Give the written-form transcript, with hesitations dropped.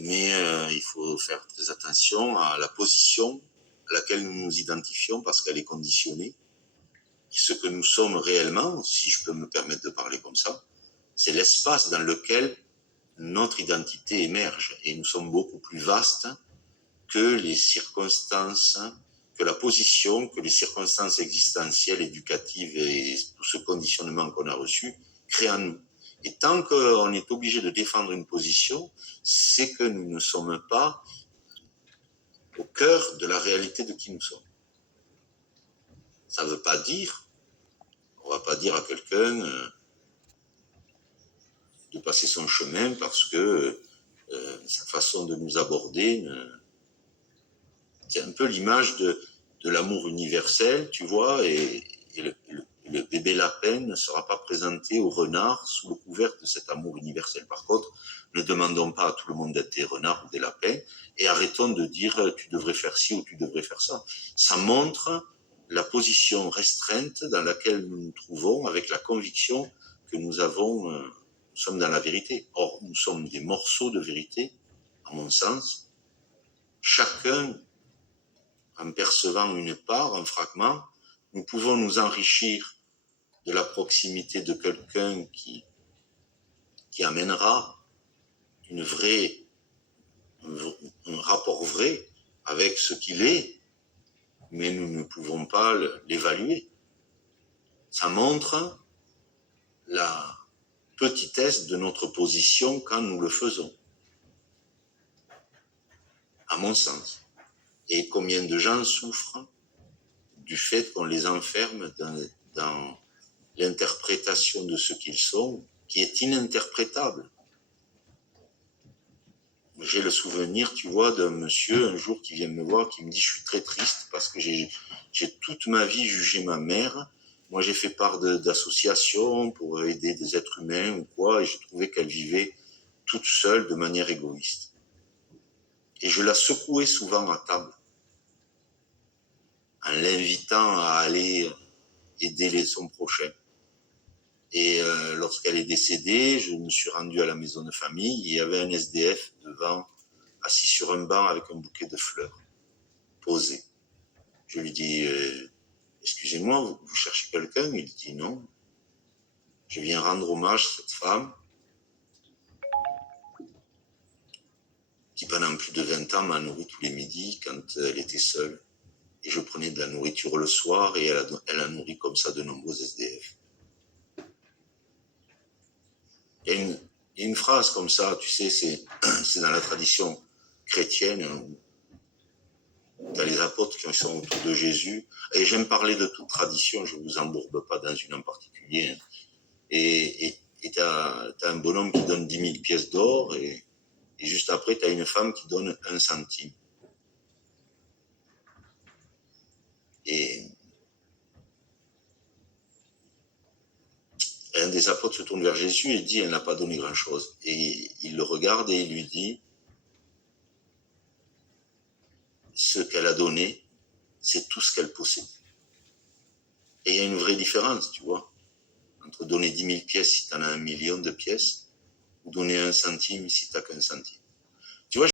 mais il faut faire très attention à la position à laquelle nous nous identifions parce qu'elle est conditionnée. Et ce que nous sommes réellement, si je peux me permettre de parler comme ça, c'est l'espace dans lequel notre identité émerge. Et nous sommes beaucoup plus vastes que les circonstances, que la position, que les circonstances existentielles, éducatives et tout ce conditionnement qu'on a reçu créent en nous. Et tant qu'on est obligé de défendre une position, c'est que nous ne sommes pas au cœur de la réalité de qui nous sommes. Ça ne veut pas dire, on ne va pas dire à quelqu'un de passer son chemin parce que sa façon de nous aborder, c'est un peu l'image de l'amour universel, tu vois, et le bébé lapin ne sera pas présenté au renard sous le couvert de cet amour universel. Par contre, ne demandons pas à tout le monde d'être des renards ou des lapins et arrêtons de dire tu devrais faire ci ou tu devrais faire ça. Ça montre la position restreinte dans laquelle nous nous trouvons avec la conviction que nous sommes dans la vérité. Or, nous sommes des morceaux de vérité, à mon sens. Chacun, en percevant une part, un fragment, nous pouvons nous enrichir de la proximité de quelqu'un qui amènera un rapport vrai avec ce qu'il est, mais nous ne pouvons pas l'évaluer. Ça montre la petitesse de notre position quand nous le faisons, à mon sens. Et combien de gens souffrent du fait qu'on les enferme dans l'interprétation de ce qu'ils sont, qui est ininterprétable. J'ai le souvenir, tu vois, d'un monsieur un jour qui vient me voir, qui me dit « je suis très triste parce que j'ai toute ma vie jugé ma mère. Moi, j'ai fait part d'associations pour aider des êtres humains ou quoi, et j'ai trouvé qu'elle vivait toute seule de manière égoïste. Et je la secouais souvent à table, en l'invitant à aller aider son prochain. Et lorsqu'elle est décédée, je me suis rendu à la maison de famille, et il y avait un SDF devant, assis sur un banc avec un bouquet de fleurs, posé. Je lui dis excusez-moi, vous cherchez quelqu'un? Il dit non. Je viens rendre hommage à cette femme qui pendant plus de 20 ans m'a nourri tous les midis quand elle était seule. Et je prenais de la nourriture le soir et elle a nourri comme ça de nombreux SDF. Il y a une phrase comme ça, tu sais, c'est dans la tradition chrétienne, dans les apôtres qui sont autour de Jésus. Et j'aime parler de toute tradition, je ne vous embourbe pas dans une en particulier. Et tu as un bonhomme qui donne 10 000 pièces d'or et juste après, tu as une femme qui donne 1 centime. Et un des apôtres se tourne vers Jésus et dit, elle n'a pas donné grand-chose. Et il le regarde et il lui dit, ce qu'elle a donné, c'est tout ce qu'elle possède. Et il y a une vraie différence, tu vois, entre donner 10 000 pièces si tu en as 1 million de pièces, ou donner 1 centime si tu n'as qu'1 centime.